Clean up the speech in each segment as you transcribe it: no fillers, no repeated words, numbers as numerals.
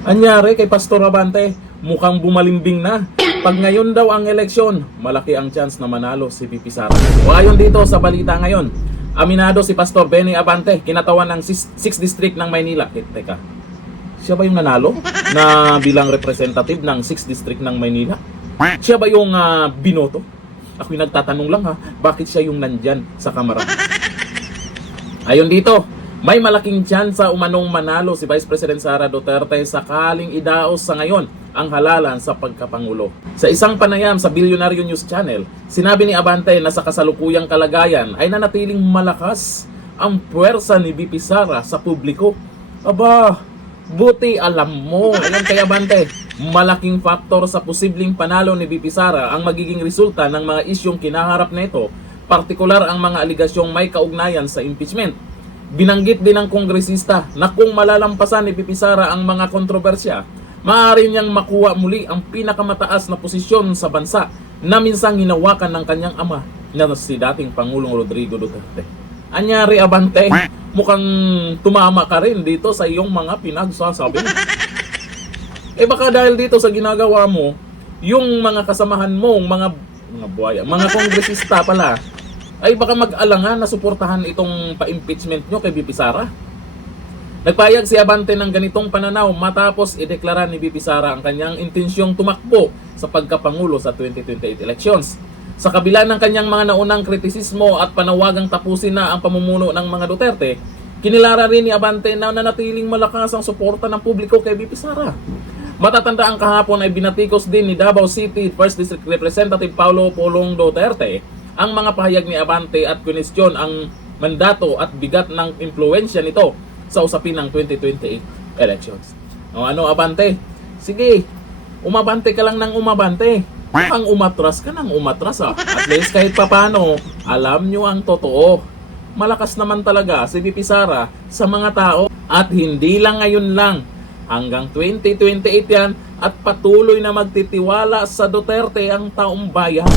Anyari kay Pastor Abante, mukhang bumalimbing na. Pag ngayon daw ang eleksyon, malaki ang chance na manalo si VP Sara. O ayon dito sa balita ngayon, aminado si Pastor Benny Abante, kinatawan ng 6th District ng Maynila. Teka, siya ba yung nanalo na bilang representative ng 6th District ng Maynila? Siya ba yung binoto? Ako'y nagtatanong lang bakit siya yung nandyan sa kamara? Ayon dito, may malaking tsansa umanong manalo si Vice President Sara Duterte sakaling idaos sa ngayon ang halalan sa pagkapangulo. Sa isang panayam sa Billionaire News Channel, sinabi ni Abante na sa kasalukuyang kalagayan ay nanatiling malakas ang puwersa ni VP Sara sa publiko. Aba, buti alam mo. Ayan kay Abante, malaking faktor sa posibleng panalo ni VP Sara ang magiging resulta ng mga isyong kinaharap nito, partikular ang mga aligasyong may kaugnayan sa impeachment. Binanggit din ng kongresista na kung malalampasan ni VP Sara ang mga kontrobersya, maaari niyang makuha muli ang pinakamataas na posisyon sa bansa na minsang hinawakan ng kanyang ama na si dating Pangulong Rodrigo Duterte. Anyari Abante, mukhang tumama ka rin dito sa iyong mga pinagsasabi. Baka dahil dito sa ginagawa mo, yung mga kasamahan mo, mga buhaya, mga kongresista pala, ay baka mag-alangan na suportahan itong pa-impeachment nyo kay VP Sara. Nagpayag si Abante ng ganitong pananaw matapos ideklara ni VP Sara ang kanyang intensyong tumakbo sa pagkapangulo sa 2028 elections. Sa kabila ng kanyang mga naunang kritisismo at panawagang tapusin na ang pamumuno ng mga Duterte, kinilara rin ni Abante na nanatiling malakas ang suporta ng publiko kay VP Sara. Matatanda ang kahapon ay binatikos din ni Davao City 1st District Representative Paulo Polong Duterte ang mga pahayag ni Abante at kwestiyon ang mandato at bigat ng impluensya nito sa usapin ng 2028 elections. Ano Abante? Sige, umabante ka lang ng umabante. Ang umatras ka ng umatras At least kahit papano, alam nyo ang totoo. Malakas naman talaga si VP Sara sa mga tao at hindi lang ngayon lang. Hanggang 2028 yan at patuloy na magtitiwala sa Duterte ang taong bayan.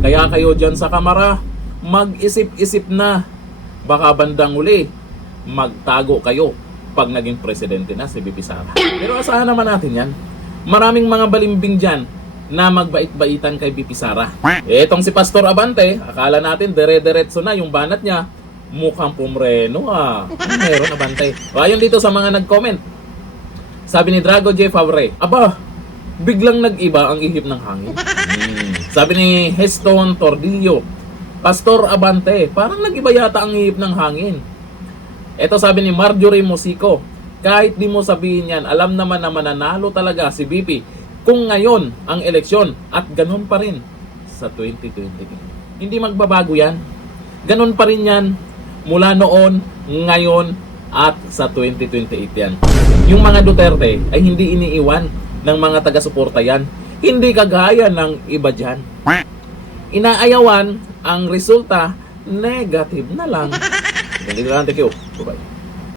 Kaya kayo dyan sa kamara, mag-isip-isip na. Baka bandang uli, magtago kayo pag naging presidente na si VP Sara. Pero asahan naman natin yan. Maraming mga balimbing dyan na magbait-baitan kay VP Sara. Etong si Pastor Abante, akala natin dire-diretso na yung banat niya. Mukhang pumreno meron Abante. Ayon dito sa mga nag-comment, sabi ni Drago J. Favre, aba, biglang nag-iba ang ihip ng hangin. Sabi ni Heston Tordillo, Pastor Abante, parang nag-iba yata ang ihip ng hangin. Ito sabi ni Marjorie Musico, kahit di mo sabihin yan, alam naman na mananalo talaga si VP kung ngayon ang eleksyon at ganun pa rin sa 2020. Hindi magbabago yan. Ganun pa rin yan mula noon, ngayon, at sa 2028 yan. Yung mga Duterte ay hindi iniiwan ng mga taga-suporta yan. Hindi kagaya ng iba dyan. Inaayawan ang resulta, negative na lang. Hindi lang, thank you. Bye-bye.